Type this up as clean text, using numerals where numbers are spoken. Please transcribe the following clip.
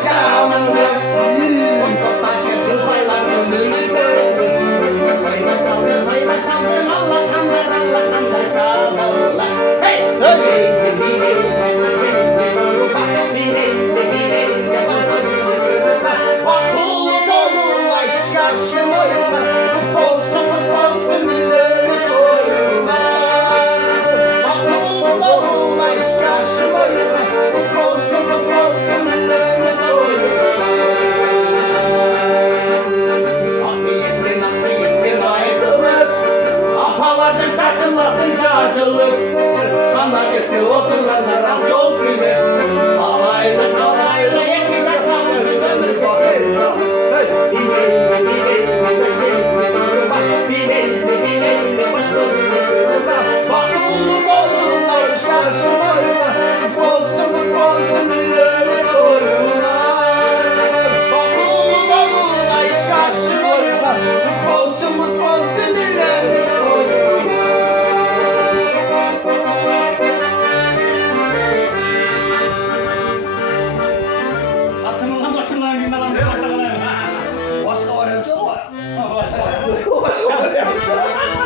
camını Mutlu taşı cıvaylar Toybaş kaldır Allah kandır çalarlar Hey! Vaktul dolu aşkasın oyma Mutlu olsun millet oyma Vaktul dolu aşkasın oyma Mutlu olsun millet oyma Aklı yettin aydınlık Apalardın çarçınlasın çarçılık Kanlar kesil oturlarına ramcol gibi Alaylı yetiz aşağıları ömrü çok sevda Bilelli hoş bulduk Bakıldı bolluğuna aşkarsın oyma Bozsun millet oyma Bakıldı bolluğuna aşkarsın oyma Bozsun millet oyma Hatırından başından günden anlıyor başına. Başka var ya çok var. Başka. Başka var ya.